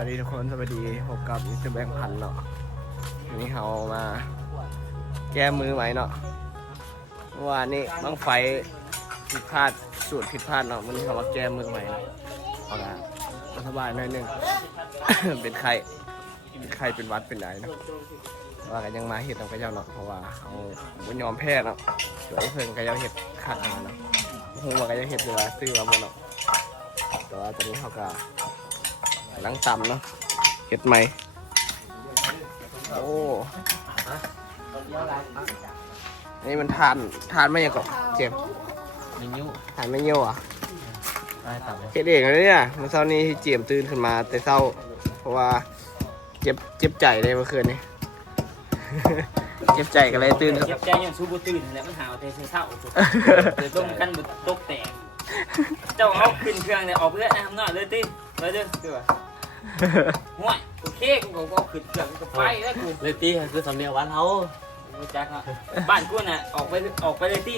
วัสดีทุกคนสวัสดีพบกับมิสเตอร์แบงค์พันเนาะวันนี้เรามาแก้มือใหม่เนาะเมื่อวานนี้บั้งไฟผิดพลาดสูตรผิดพลาดเนาะวันนี้เรามาแก้มือใหม่เนาะเอาละสบายหน่อยหนึง เป็นไข้เป็นหวัดเป็นไหนเนาะว่ากันยังมาเห็ดเอากระเจ้าเนาะเพราะว่าเขาไม่ยอมแพ้เนาะเดี๋ยวเพิ่งกระเจ้าเห็ดขาดมาเนาะหัวกระเจ้าเห็ดหรือว่าซื้อมาหมดเนาะแต่ว่าตอนนี้เขาก็หลังต่ำเนาะเห็ดใหม่โอ้นี่มันทานไม่ยังก่อนเจ็บ ไม่ยิ้ว ทานไม่เยี่ยวอ่ะ ได้ต่ำเลย เห็ดเองเลยเนี่ยเมื่อเช้านี้เจียมตื่นขึ้นมาแต่เช้าเพราะว่าเจ็บใจเลยเมื่อคืนนี้ เจ็บใจก็เลยตื่นครับ เจ็บใจยังสู้บุตื่นแล้วมันหาวแต่เศร้าเดี๋ยวต้มกันบุตกแตกเจ้าเอาขึ้นเครื่องเนี่ยออกเพื่อนนะทำหน่อยเลยตีเลยเด้อคือว่าห่วยโอเคกูก็ขึ้นเครื่องกูไปแล้วกู เลยตีคือสำเนียงหวานเขา กูจักเนาะบ้านกูน่ะออกไปเลยตี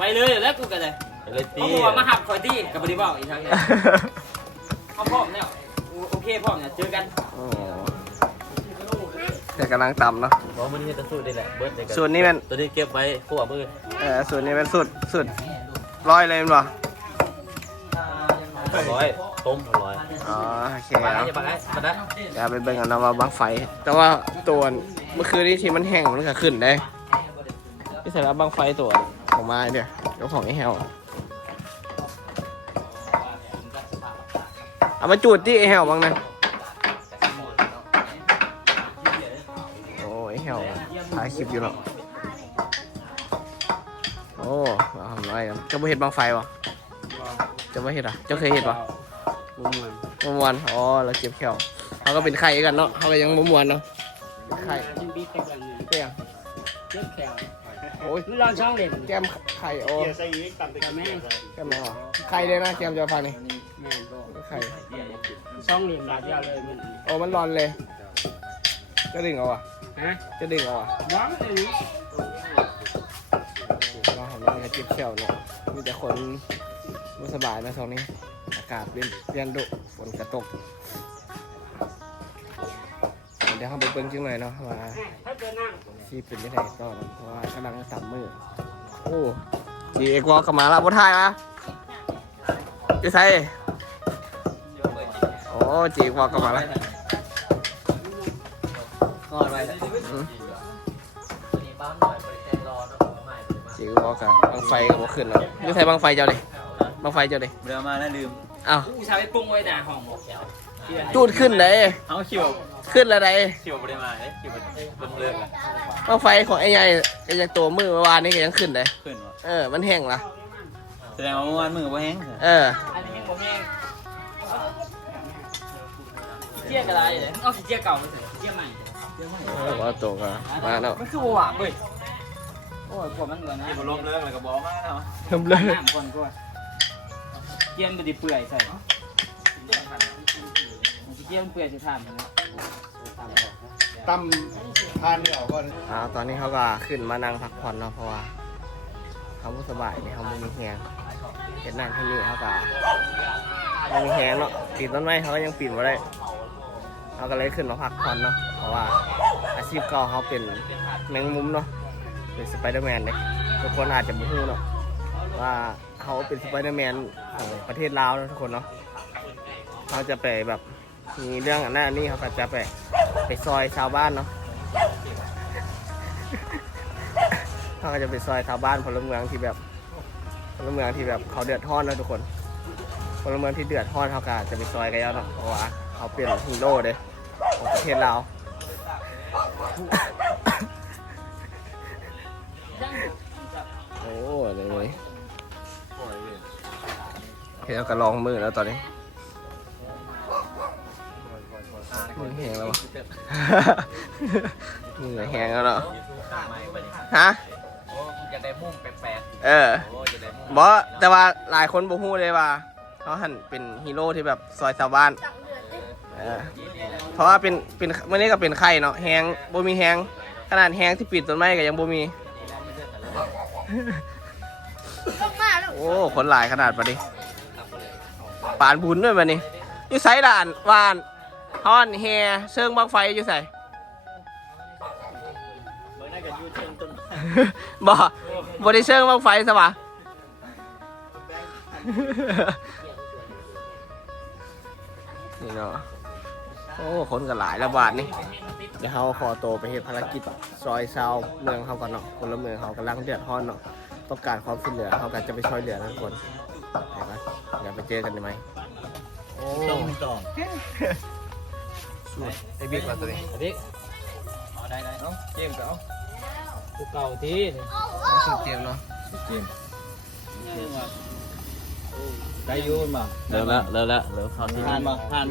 ไปเลยแล้วกูกันเลย เลยตี เขาบอกว่ามาหับคอยตีกับบริบอกอีกครั้งเนี่ยเขาพร้อมแล้วโอเคพร้อมเนี่ยเจอกัน โอ้แต่กำลังต่ำเนาะ บอกมันนี่จะสูตรได้แหละเบิร์ดเลยกัน สูตรนี้เป็น ตัวนี้เก็บไว้คู่กับมือ สูตรนี้เป็นสูตรร้อยเลยมั้ยบ่ 100ต้ม100 อ๋อโอเค ไป ครับ อย่าไปมาได้ เดี๋ยวไปเบิ่งกันนะว่าบังไฟ แต่ว่าตัวเมื่อคืนนี้ที่มันแห้งมันก็ขึ้นได้ที่ใส่แล้วบังไฟตัวของมาเดี๋ยวของไอ้แฮวเอามาจูดที่ไอ้แฮวบ้างนะโอ้ไอ้แฮวถ่ายคลิปอยู่เนาะโอ้ทำไรจะมาเห็ดบังไฟวะจะมาเห็ดอ่ะเจ้าเคยเห็ดปะมวนอ๋อเราเก็บแขวเขาก็เป็นไข่กันเนาะเขาก็ยังมวนเนาะเป็นไข่เปี้ยโอ้ย ลองช่องเล่น แก้มไข่โอ้ แต่แม่ แก้มไหนวะไข่เลยนะแก้มจะฟังนี่ แม่ ไข่ ช่องเล่นบาดเดียวเลยมัน โอ้มันร้อนเลยจะดึงเอาอ่ะ ฮะ จะดึงเอาอ่ะ ว้าวเลย เราทำอะไรเก็บแขวเนาะมีแต่คนไม่สบายนะช่วงนี้อากาศเปลี่ยนดุฝนกระตกเดี๋ยวเราไปเบิ่งจังหน่อยเนาะว่า ถ้าเจอนั่ง ที่เป็นยังไงต่อเนาะเพราะว่ากำลังต่ำมือโอ้จีเอกวอลกลับมาแล้วบนท้ายนะจะใส่โอ้จีเอกวอลกลับมาแล้ว งอนไปเลย จีเอกวอลกับบังไฟกับบังขึ้นแล้วจะใส่บังไฟเจ้าเลยบังไฟเจ้าเลย เรือมาแล้วลืม อ้าว กูชาวไปปรุงไว้ด่าห้องบอกแถว จูดขึ้นเลย เอาคิว ขึ้นแล้วได คิวไม่ได้มาเลยคิวมันเลิกแล้ว บังไฟของไอ้ใหญ่ไอ้ยังตัวมือเมื่อวานนี้ก็ยังขึ้นเลย ขึ้นวะ มันแห้งละ แสดงว่าเมื่อวานมือว่าแห้ง อันนี้ยังบ่แห้งเจี๊ยกอะไรเลยเอาขี้เจี๊ยเก่ามาสิเจี๊ยใหม่ ว่าตัวก็มาแล้ว มันคือหวานเว้ยโอ้ยกว่ามันเหมือนนะ ที่ผมล้มเลิกเลยก็บอกมาแล้ว เริ่มเลย น้ำก่อนก็เจี๊ยมมันดิเปื่อยใส่เจี๊ยมเปื่อยจะทานมันนะ ตั้มทานนี่ออกก่อน ตอนนี้เขาก็ขึ้นมานั่งพักผ่อนเนาะเพราะว่าเขาไม่สบายนี่เขาไม่มีแหงเห็นนั่งที่นี่เขาก็ไม่มีแหงเนาะปีนต้นไม้เขาก็ยังปีนมาได้เขาก็เลยขึ้นมาพักผ่อนเนาะเพราะว่าอาชีพเก่าเขาเป็นแมงมุมเนาะเป็นสไปเดอร์แมนเลยทุกคนอาจจะไม่รู้เนาะว่าเขาเป็นสไปเดอร์แมนของประเทศลาวนะทุกคนเนาะเขาจะไปแบบมีเรื่องอันนั้นอันนี้เขาก็จะไปซอยชาวบ้านเนาะ เขาก็จะไปซอยชาวบ้านพลเมืองที่แบบเขาเดือดร้อนนะทุกคนพลเมืองที่เดือดร้อนเขาก็จะไปซอยกันแล้วเนาะเพราะว่าเขาเป็นฮีโร่เลยของประเทศเราว โอ้เลยเราก็ลองมือแล้วตอนนี้มือแห้งแล้ววะ มือแห้งแล้วเนาะฮะ อยากได้มุ้งแปลก โอ้อยากได้มุ้งบอแต่ว่าหลายคนบอกฮู้เลยว่าเขาหันเป็นฮีโร่ที่แบบซอยชาวบ้านเพราะว่าเป็นเมื่อนี้ก็เป็นไข่เนาะแห้งบ่มีแห้งขนาดแห้งที่ปิดต้นไม้ก็ยังบ่มี โอ้คนหลายขนาดปะดิปานบุญด้วยปะนี่ อยู่ไสด่านวานฮอนแฮเชิงบังไฟอยู่ไส เมื่อนั้นก็อยู่เชิงต้น บ่ได้เชิงบังไฟซะวะนี่เนาะโอ้คนก็หลายละบาทนี่เดี๋ยวเขาขอตัวไปเฮ็ดภารกิจซอยชาวเมืองเขาก่อนเนาะคนละเมืองเขากำลังเดือดร้อนเนาะต้องการความช่วยเหลือเขาก็จะไปช่วยเหลือทุกคนไปไหมเดี๋ยวไปเจอกันได้ไหมโอ้ ต่อ ไอ้บิ๊กว่าตัวนี้ บิ๊ก เอาได้เอ้าเกมก็เอา กูเก่าทีนี่ ไม่สุดเกมเนาะ เกมได้ยูนมาเริ่มแล้วเขาที่ทาน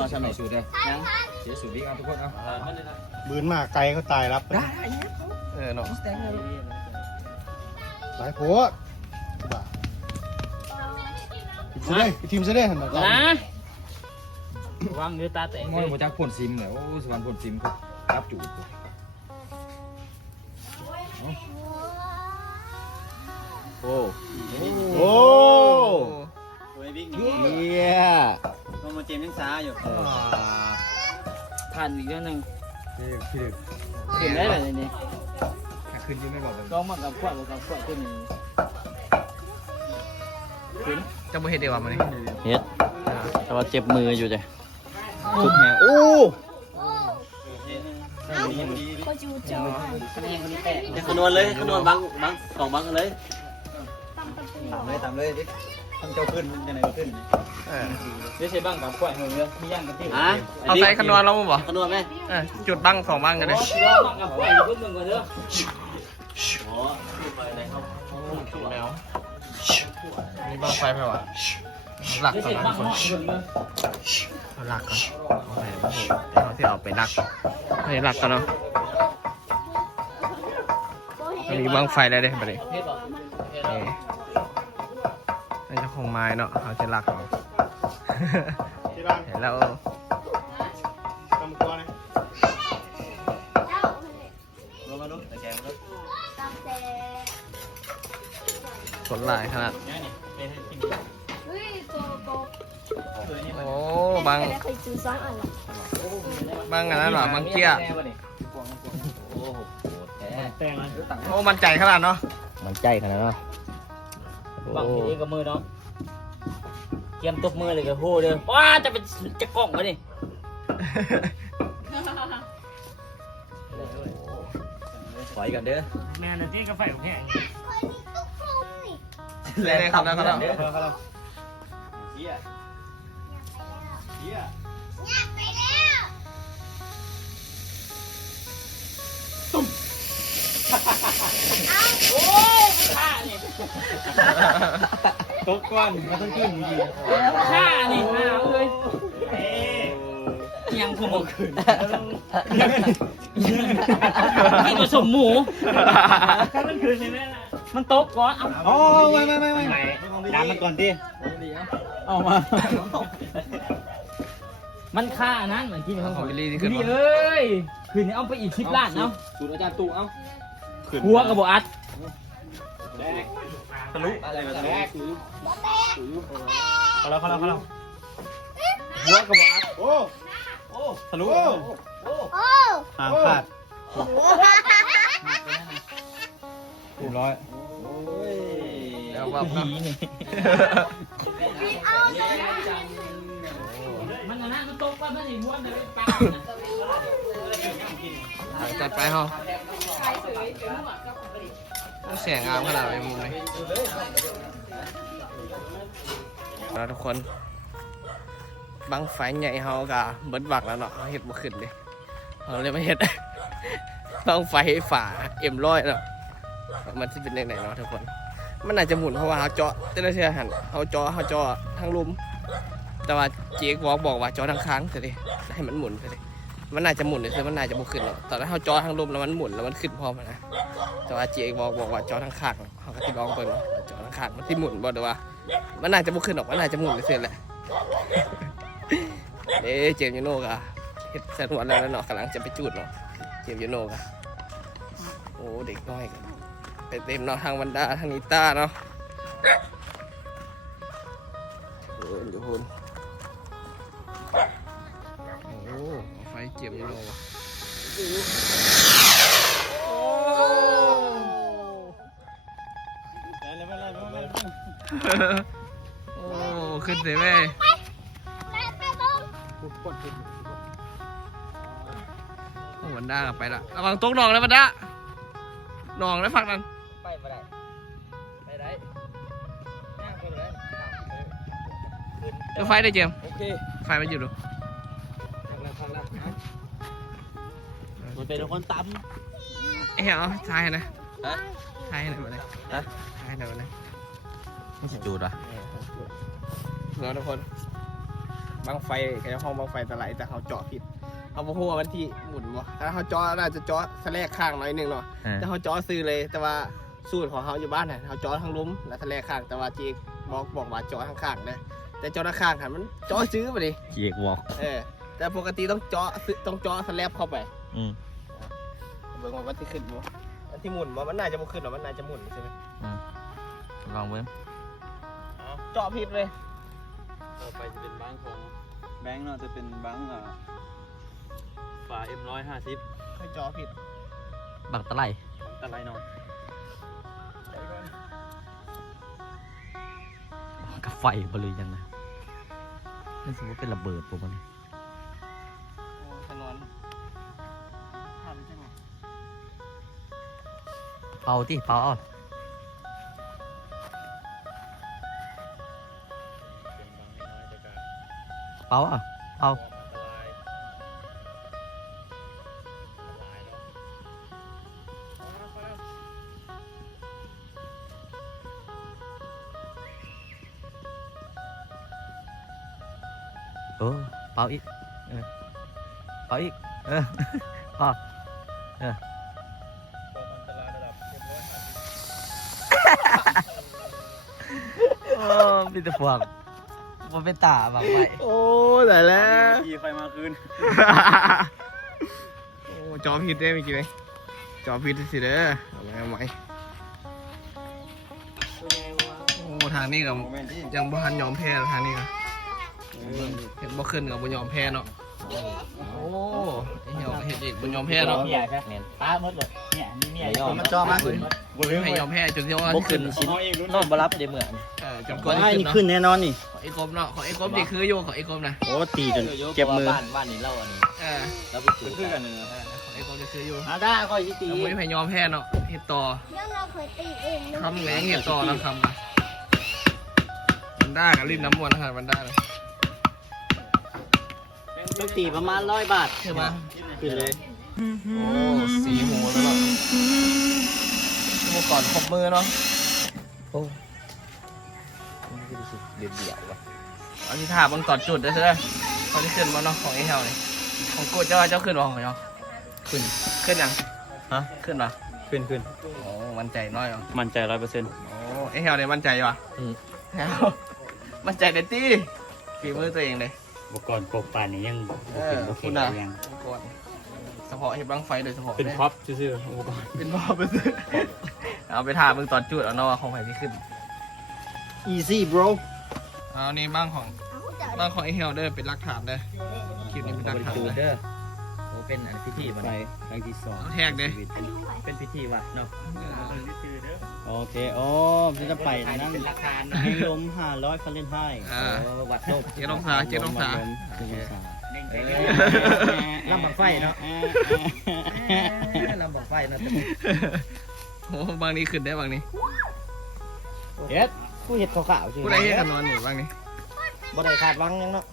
มาทำไหนสูตรเลยยังเสียสูตรบิ๊กเอาทุกคนเอา บืนมากไกลก็ตายรับไป เนาะ หลายโพดบ้าทีมจะได้หันมา นะวางเนื้อตาแตก มอยมาจากพ่นซิมเลยโอ้สวรรค์พ่นซิมครับรับจูด โอ้ โอ้ โอ้ยบิ๊ก เฮีย มันมาเจมยังช้าอยู่ผ่านอีกเรื่องนึง พี่ดึก ขึ้นได้เลยนี่ ขึ้นยังไม่บอกเลย ก็มากับขวดขึ้น จะบ่เฮ็ดได้ว่ามื้อนี้ เฮ็ดแต่ว่าเจ็บมืออยู่จ้ะ สุดแฮโอ้ ก็จูจอ คำนวณเลยคำนวณบังสองบังเลยตามเลยดิทำเจ้าขึ้นยังไงก็ขึ้น เดี๋ยวใช้บ้างกับขวดหนึ่งเลยมีย่างกับที่ เอาใส่คำนวณเราบ่ คำนวณไหม จุดบัง2บังกันเลย บ้างกับขวดอยู่ขึ้นหนึ่งก่อนเถอะ อ๋อขึ้นไปไหนครับ แล้วมีบังไฟไหมวะหลัก เดี๋ยว ก่อน ใช้ นะ บ้าง ทุกคน หม้อคนเลย เอาหลักก่อนโอเคเดี๋ยวเขาที่เอาไปหลักให้หลักก่อนเนาะมีบังไฟแล้วเด้บัดนี้ เฮ็ดบ่ นี่เจ้าของไม้เนาะเขาจะหลักเอา ที่ร้าน เห็นแล้ว กำตัวนะ ลงมาดูแต่แกมาดู ผลลายขนาด เฮ้ยตัวโต โอ้บัง แต่เคยซื้อ2อันละ บังอันนั้นหรอบังเกี้ย โอ้โหแก แต่ง โอ้มันใจขนาดเนาะ มันใจขนาดนั้น บังทีนี้กับมือเนาะเตรียมตบมือเลยกับโหเด้อว้าจะกล้องมาดิ ถอยกันเด้อ แม่นาทีกาแฟของแห้ง เลยครับแล้วครับ เฮียเฮีย โอ้ยข้านี่ ตกก้อนมันต้องขึ้นดี ข้านี่มาเลยยังคงบ่ขึ้นกินผสมหมูมันคืนนี่แม่มันตกก่อน โอ้ไม่ดามมันก่อนดิเอามา มันค่านั้นเหมือนกินของ ของบิลลี่ที่ขึ้น นี่ มา เอ้ยคืนนี้เอาไปอีก10 ล้านเนาะ สูตรอาจารย์ตู่เอา หัวกระบอกอัด ทะลุอะไรแบบนี้ เขาแล้วหัวกระบอกอัด โอ้ ทะลุ โอ้ ห่างขาดเรียบร้อย แล้วว่า ผีนี่มันอันนั้นมันตกว่ามันอีกหัวมันเป็นปลา จัดไปเขาเสียงงามขนาดไปมุมเลยแล้วทุกคนบังไฟใหญ่เขากะเบิดบักแล้วเนาะเขาเห็ดบ่ขึ้นเลยเขาเลยมาเห็ด บังไฟฝ่าM100เนาะมันจะเป็นยังไงเนาะทุกคนมันอาจจะหมุนเพราะว่าเขาเจาะแต่ละเทื่อหันเขาเจาะทั้งลุมแต่ว่าเจ๊กบอกว่าเจาะทั้งค้างเสียดิให้มันหมุนเสียดิมันน่าจะหมุนเลยมันน่าจะบุขึ้นเนาะตอนนั้นเขาเจาะทั้งลุมแล้วมันหมุนแล้วมันขึ้นพร้อมกันนะแต่ว่าเจ๊กบอกว่าเจาะทั้งค้างเขาก็ที่ลองเปิดว่าเจาะทั้งค้างมันที่หมุนบอกแต่ว่ามันน่าจะบุขึ้นหรอกมันน่าจะหมุนเสียแหละ เด้เจมส์ยูโน่กะเฮ็ดแซนหัวแล้วเนาะกำลังจะไปจูดเนาะเจมส์ยูโน่กะโอ้เด็กน้อยกันไปเต็มเนาะทางวันดาทางนิต้าเนาะโอ้ยดูคุณ เจ็บอยู่โลวะโอ้ขึ้นเสียแม่โอ้วันด้ากลับไปละระวังตกหนองเลยวันด้าหนองได้ฝักนั้น ไปบ่ได้ไปได้ย่างไปเลย เดี๋ยวไฟได้เจมส์ โอเค ไฟมันอยู่ดู ทางละ มันเป็นคนต เอ้ยเอาทายให้นะ ฮะ ทายให้หน่อยมาเลย ฮะ ทายให้หน่อยมาเลย ำไม่ใช่จูดวะ เนาะทุกคนบางไฟแค่ห้องบางไฟตะไลแต่เขาเจาะผิดเขาบอกว่าวันที่หมุนบ่ถ้าเขาเจาะน่าจะเจาะทะเลข้างหน่อยหนึงเนาะแต่เขาเจาะซื้อเลยแต่ว่าสูตรของเขาอยู่บ้านเนี่ยเขาเจาะทั้งลุ้มและทะเลข้างแต่ว่าจีบอกว่าเจาะทั้งข้างเลยแต่เจาะทั้งข้างค่ะมันเจาะซื้อมาดิ เกียกวอก แต่ปกติต้องเจาะสแลบเข้าไป อืม เบิ่งว่าวันที่ขึ้นบ่วันที่หมุนบ่มันน่าจะบ่ขึ้นหรอกมันน่าจะหมุนใช่ไหม ลองเบิ้ง เจาะผิดเลย ต่อไปจะเป็นบังของแบงค์เนาะจะเป็นบังฝา M150 ให้เจาะผิด บังตะไลตะไลนอนกับไฟบริยังนะนี่สมมติเป็นระเบิดปุ๊บมัน โอ้ถนนทำใช่ไหม เป่าที่เป่าเอาเป่าอ่ะเป่าเป่าอีกเป่าอีกพอมีแต่พวกมันเป็นตาแบบไป โอ้แต่แล้ว ทีไฟมาคืน โอ้จอผิดได้เมื่อกี้ไหมจอผิดสิเด้อเอาไหมโอ้ทางนี้กับยังบ่ทันยอมแพ้ทางนี้กับเห็นบ่ขึ้นกับบ่ยอมแพ้เนาะโอ้ไอ้เหี้ยเห็นอีกบ่ยอมแพ้เนาะ เนี่ยครับเนี่ยตาหมดเลยเนี่ยนี่เนี่ย มันจอมา ให้ยอมแพ้จนที่ว่า บกขึ้นชิ้นนอนบรับเดี๋ยวเหมือน จนกว่าที่ขึ้น ขึ้น เนาะ แน่นอนนี่ ขอไอ้กลมเนาะขอไอ้กลมนี่คืออยู่ขอไอ้กลมนะ โอ้ตีจนเจ็บมือ บ้านนี้เล่าอันนี้ แล้วไปจูดกันเนื้อ ขอไอ้กลมนี่คืออยู่ อาได้ค่อยตี แล้วไม่ให้ยอมแพ้เนาะเฮ็ดต่อ ยังเราเคยตีเอง ทำไงยังเห็นต่อแล้วทำมันได้กับริมน้ำมันนะครับมันได้เลย ต้องตีประมาณ100 บาท ใช่ไหม ขึ้นเลย โอ้สีหูแล้วเนาะเมื่อก่อนครบมือเนาะ โอ้เดี่ยวว่ะ เอาที่ท่าบังตอดจุดได้ใช่ไหมเขาที่ขึ้นมาเนาะของไอ้เฮานี่ของกูเจ้าว่าเจ้าขึ้นวะของเจ้า ขึ้น ขึ้นยัง ฮะ ขึ้นวะ ขึ้น โอ้มั่นใจน้อยเหรอ มั่นใจ 100% โอ้ไอ้เฮาเนี่ยมั่นใจวะเฮามั่นใจเด็ดตี้ฝีมือตัวเองเลย บุกรกบป่านนี้ยังบ่เป็นบ่ คุ เก่ ณ ง น่ะ ยัง ก่อนเฉพาะเห็ดบังไฟโดยเฉพาะ เป็น ลย พ็อปซื่อๆอุปกรณ์ เป็นพ่อไปซื้อเอาไปถ่ายมึงตอนจุดเอาเนาะว่าของใครที่ขึ้น easy bro เอานี่บ้างของบ้างของไอเฮลเดอร์เป็นหลักฐานเด้อคลิปนี้เป็นหลักฐาน จูด เลย เด้อโอ้เป็นอันพิธีมัน ไปครั้งที่สอง เอาแทกเด้อ เป็นพิธีวัดเนาะโอเคโอ้จะไปนั่น เป็นราคา ให้ลม500ฟาเรนไฮต์ วัดโลก เจ็ดองศาเจ็ดองศา ลำบังไฟเนาะลำบังไฟเนาะ โอ้บางนี้ขึ้นได้บางนี้ เฮ็ดกูเฮ็ดขาวๆสิ ผู้ใดให้ขนอนอยู่บางนี้ บ่ได้ขาดวังยังเนาะ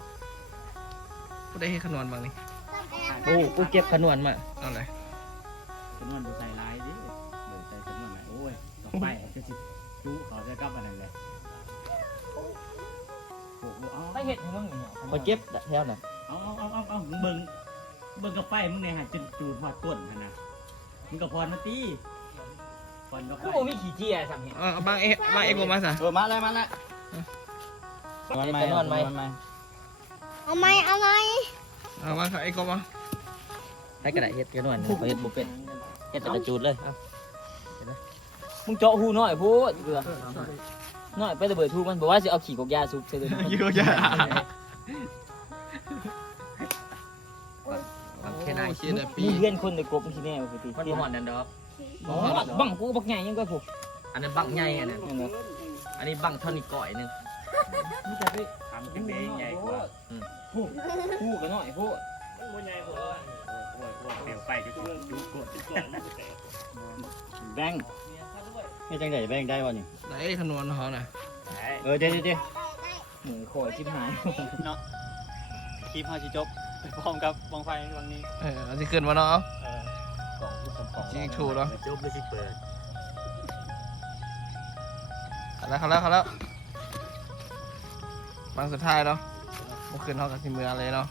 ผู้ใดให้ขนอนบางนี้ กูเก็บขนวนมา เอาเลย จำนวนบ่ใส่หลายดิบ่ใส่จำนวนหลายโอ้ยต่อไปก็สิจูเขาจะกลับอันนั้นแหละโอ้โหเอา ไม่เห็ดมึงเนี่ย พอเก็บแถวน่ะ เอามึงเบิ่งกับไฟมึงเนี่ยหาจนจูดฮอดต้นหั่นน่ะมึงก็พรมาตีพรกับไฟ คือผมมีขี่เจียสั่งเห็น เอาบางเอกมาซะ มาแล้วมันไม่ เอาไหม เอาบางเอกมา ให้กระดาษเฮ็ดขนวนเฮ็ดบ่เป็นเฮ็ดแต่จูดเลย มึงเจาะหูหน่อยพูดเบื่อหน่อยไประเบิดทูมันบอกว่าจะเอาขี่กอกยาซุปใช่ไหม ยิ่งยาโอ้ คิดแต่ปี มีเพื่อนคนในกบที่แน่คือตี มันบ่หอนนั่นดอก บังกูบักใหญ่ยังก็ผูก อันนั้นบักใหญ่อันนั้นอันนี้บังเท่านี้ก่อยหนึง นี่จะไป ทำเป็นเบงใหญ่กว่า พูดกันหน่อยพูด เดี๋ยวไปจะจุกด แบงนี่จังไดแบงได้บ่นี่ ไหนคำนวณเขาน่ะ เดี๋ยว หมือคอยชิบหาย เนาะคลิปเฮาสิจบไปพร้อมกับบังไฟวังนี้ เราจะขึ้นมาเนาะ กล่องทุกคนกล่อง จริงถูกเนาะ จบเลยสิเปิด เขาแล้วบางสุดท้ายเนาะเมื่อคืนเขากับทีมือเลยเนาะ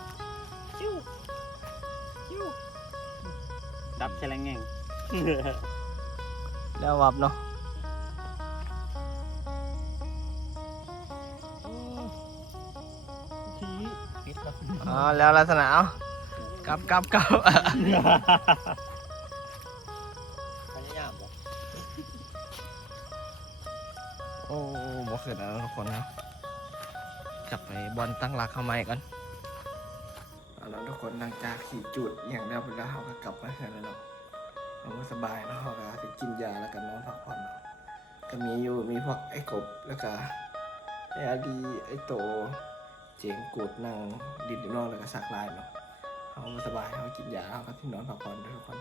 ดับแค่แรงแง่ง แล้ววับเนาะอ๋อแล้วลักษณะเอากลับ พยายามบ่ โอ้บ่ขึ้นแล้วทุกคนนะกลับไปบอลตั้งหลักเข้าใหม่ก่อนเอาแล้วทุกคนหลังจากขี่จุดอย่างเดียวไปแล้วเขาก็กลับมาเฮือนแล้วเนาะเราก็สบายเนาะเขาก็จะกินยาแล้วก็นอนพักผ่อนเนาะก็มีพวกไอ้กบแล้วก็ไอ้อาดีไอ้โตเจ๋งกูดนั่งดินอยู่นอกแล้วก็สักลายเนาะเขาก็สบายเขากินยาเขาก็ที่นอนพักผ่อนด้วยทุกคน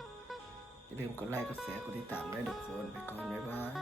อย่าลืมกดไลค์กดแชร์กดติดตามด้วยทุกคนไปก่อนบ๊ายบาย